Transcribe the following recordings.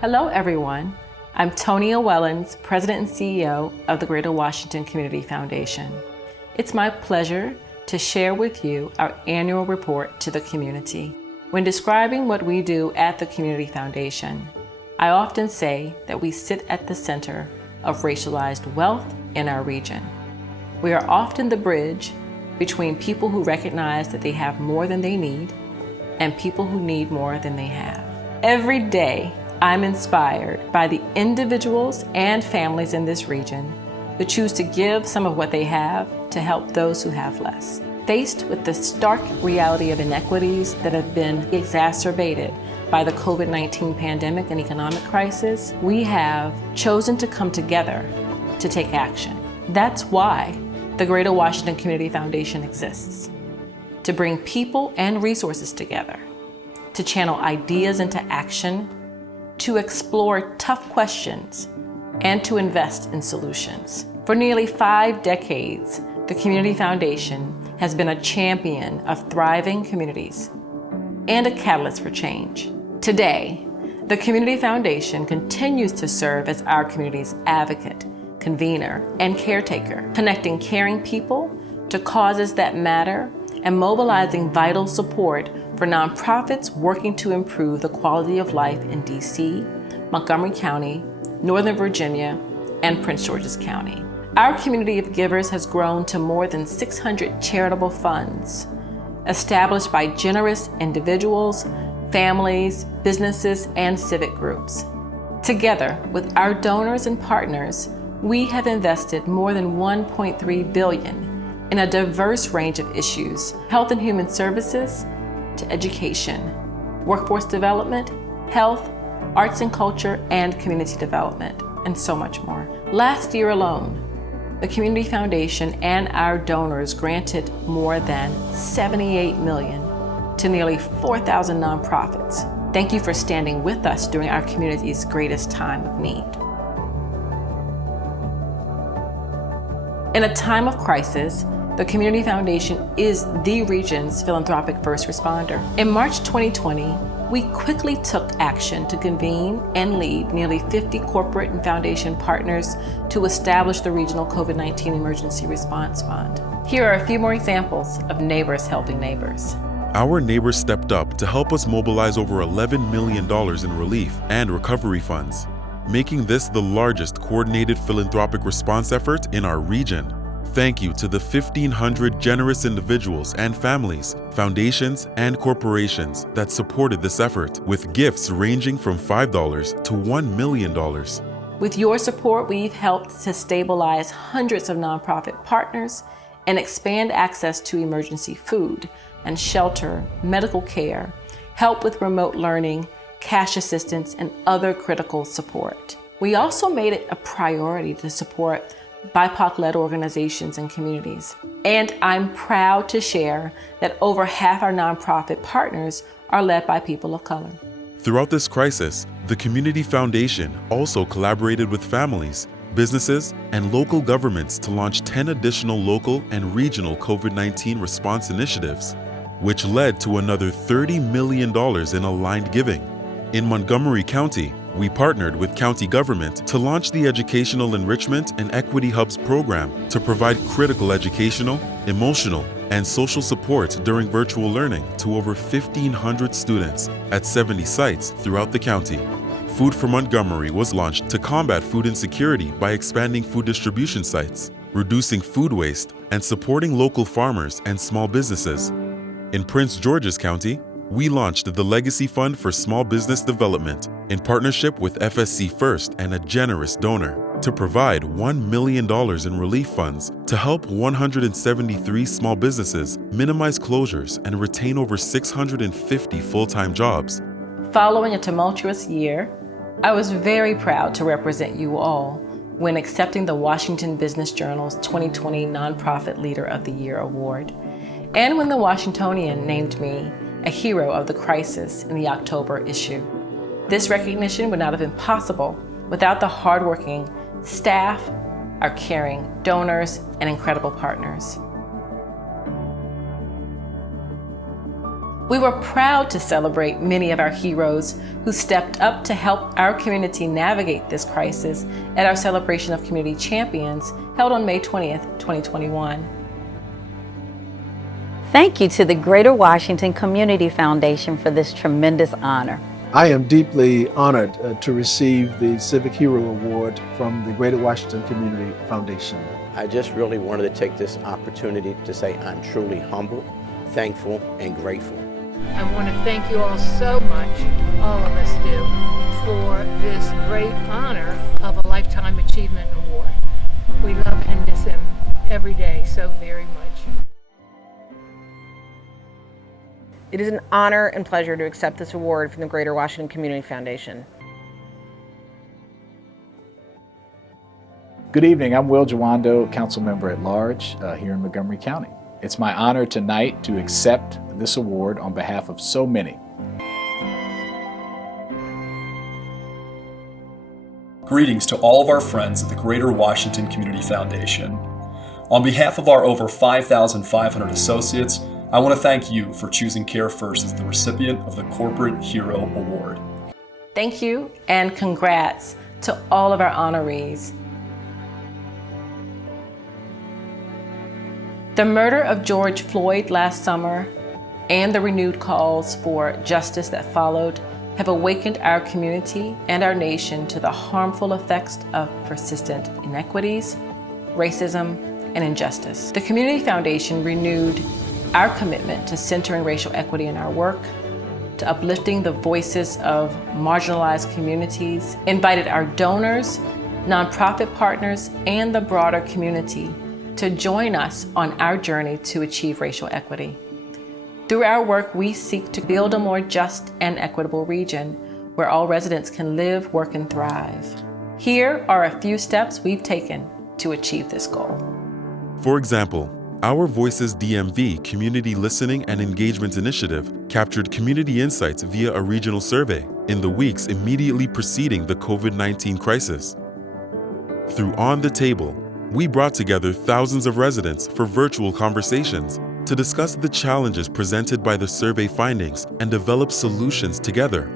Hello, everyone. I'm Tonia Wellens, President and CEO of the Greater Washington Community Foundation. It's my pleasure to share with you our annual report to the community. When describing what we do at the Community Foundation, I often say that we sit at the center of racialized wealth in our region. We are often the bridge between people who recognize that they have more than they need and people who need more than they have. Every day, I'm inspired by the individuals and families in this region who choose to give some of what they have to help those who have less. Faced with the stark reality of inequities that have been exacerbated by the COVID-19 pandemic and economic crisis, we have chosen to come together to take action. That's why the Greater Washington Community Foundation exists, to bring people and resources together, to channel ideas into action, to explore tough questions, and to invest in solutions. For nearly 5 decades, the Community Foundation has been a champion of thriving communities and a catalyst for change. Today, the Community Foundation continues to serve as our community's advocate, convener, and caretaker, connecting caring people to causes that matter and mobilizing vital support for nonprofits working to improve the quality of life in DC, Montgomery County, Northern Virginia, and Prince George's County. Our community of givers has grown to more than 600 charitable funds, established by generous individuals, families, businesses, and civic groups. Together with our donors and partners, we have invested more than $1.3 billion in a diverse range of issues, health and human services to education, workforce development, health, arts and culture, and community development, and so much more. Last year alone, the Community Foundation and our donors granted more than $78 million to nearly 4,000 nonprofits. Thank you for standing with us during our community's greatest time of need. In a time of crisis, the Community Foundation is the region's philanthropic first responder. In March 2020, we quickly took action to convene and lead nearly 50 corporate and foundation partners to establish the Regional COVID-19 Emergency Response Fund. Here are a few more examples of neighbors helping neighbors. Our neighbors stepped up to help us mobilize over $11 million in relief and recovery funds, making this the largest coordinated philanthropic response effort in our region. Thank you to the 1,500 generous individuals and families, foundations, and corporations that supported this effort, with gifts ranging from $5 to $1 million. With your support, we've helped to stabilize hundreds of nonprofit partners and expand access to emergency food and shelter, medical care, help with remote learning, cash assistance, and other critical support. We also made it a priority to support BIPOC-led organizations and communities. And I'm proud to share that over half our nonprofit partners are led by people of color. Throughout this crisis, the Community Foundation also collaborated with families, businesses, and local governments to launch 10 additional local and regional COVID-19 response initiatives, which led to another $30 million in aligned giving. In Montgomery County, we partnered with county government to launch the Educational Enrichment and Equity Hubs program to provide critical educational, emotional, and social support during virtual learning to over 1,500 students at 70 sites throughout the county. Food for Montgomery was launched to combat food insecurity by expanding food distribution sites, reducing food waste, and supporting local farmers and small businesses. In Prince George's County, we launched the Legacy Fund for Small Business Development in partnership with FSC First and a generous donor to provide $1 million in relief funds to help 173 small businesses minimize closures and retain over 650 full-time jobs. Following a tumultuous year, I was very proud to represent you all when accepting the Washington Business Journal's 2020 Nonprofit Leader of the Year award, and when the Washingtonian named me a hero of the crisis in the October issue. This recognition would not have been possible without the hardworking staff, our caring donors, and incredible partners. We were proud to celebrate many of our heroes who stepped up to help our community navigate this crisis at our celebration of Community Champions held on May 20th, 2021. Thank you to the Greater Washington Community Foundation for this tremendous honor. I am deeply honored to receive the Civic Hero Award from the Greater Washington Community Foundation. I just really wanted to take this opportunity to say I'm truly humble, thankful, and grateful. I want to thank you all so much, all of us do, for this great honor of a Lifetime Achievement Award. We love and miss him every day so very much. It is an honor and pleasure to accept this award from the Greater Washington Community Foundation. Good evening, I'm Will Jawando, Council Member at Large here in Montgomery County. It's my honor tonight to accept this award on behalf of so many. Greetings to all of our friends at the Greater Washington Community Foundation. On behalf of our over 5,500 associates, I want to thank you for choosing Care First as the recipient of the Corporate Hero Award. Thank you and congrats to all of our honorees. The murder of George Floyd last summer and the renewed calls for justice that followed have awakened our community and our nation to the harmful effects of persistent inequities, racism, and injustice. The Community Foundation renewed our commitment to centering racial equity in our work, to uplifting the voices of marginalized communities, invited our donors, nonprofit partners, and the broader community to join us on our journey to achieve racial equity. Through our work, we seek to build a more just and equitable region where all residents can live, work, and thrive. Here are a few steps we've taken to achieve this goal. For example, our Voices DMV Community Listening and Engagement Initiative captured community insights via a regional survey in the weeks immediately preceding the COVID-19 crisis. Through On the Table, we brought together thousands of residents for virtual conversations to discuss the challenges presented by the survey findings and develop solutions together.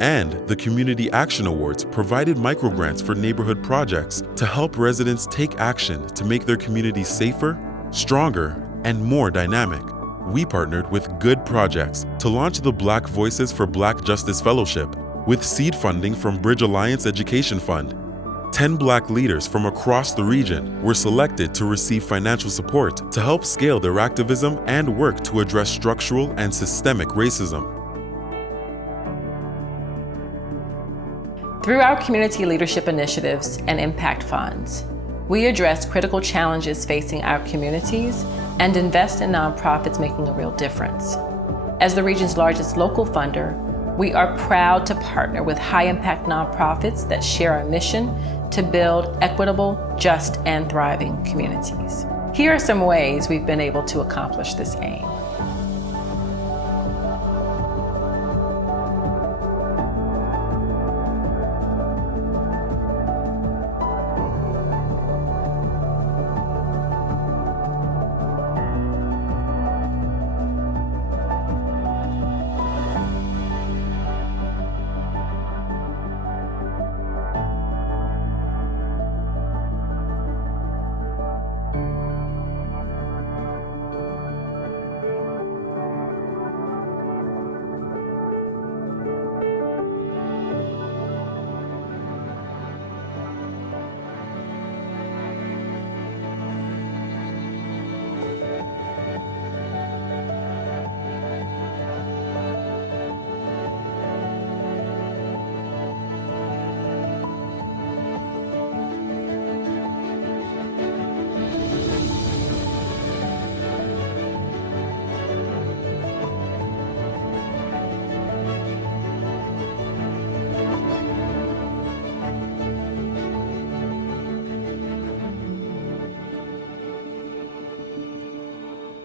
And the Community Action Awards provided microgrants for neighborhood projects to help residents take action to make their communities safer, stronger, and more dynamic. We partnered with Good Projects to launch the Black Voices for Black Justice Fellowship with seed funding from Bridge Alliance Education Fund. 10 Black leaders from across the region were selected to receive financial support to help scale their activism and work to address structural and systemic racism. Through our community leadership initiatives and impact funds, we address critical challenges facing our communities and invest in nonprofits making a real difference. As the region's largest local funder, we are proud to partner with high-impact nonprofits that share our mission to build equitable, just, and thriving communities. Here are some ways we've been able to accomplish this aim.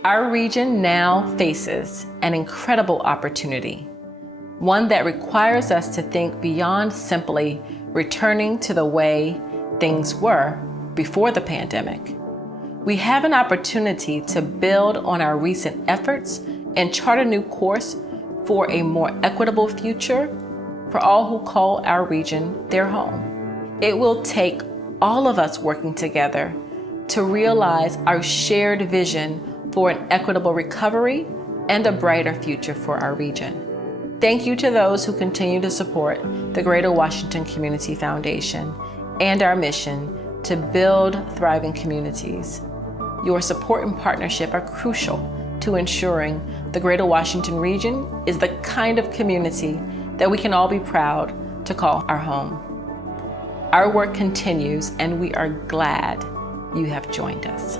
Our region now faces an incredible opportunity, one that requires us to think beyond simply returning to the way things were before the pandemic. We have an opportunity to build on our recent efforts and chart a new course for a more equitable future for all who call our region their home. It will take all of us working together to realize our shared vision for an equitable recovery and a brighter future for our region. Thank you to those who continue to support the Greater Washington Community Foundation and our mission to build thriving communities. Your support and partnership are crucial to ensuring the Greater Washington region is the kind of community that we can all be proud to call our home. Our work continues, and we are glad you have joined us.